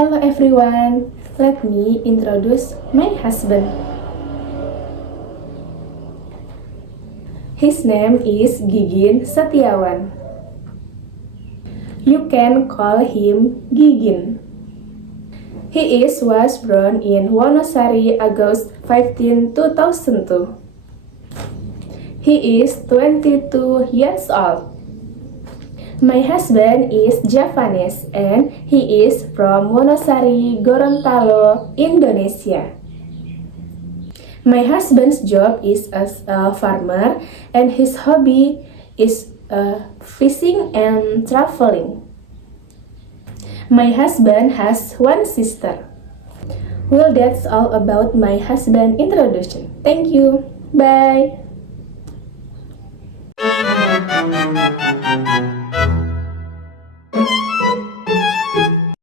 Hello everyone, let me introduce my husband. His name is Gigin Setiawan. You can call him Gigin. He was born in Wonosari, August 15, 2002. He is 22 years old. My husband is Javanese and he is from Wonosari, Gorontalo, Indonesia. My husband's job is as a farmer and his hobby is fishing and traveling. My husband has one sister. Well, that's all about my husband introduction. Thank you. Bye.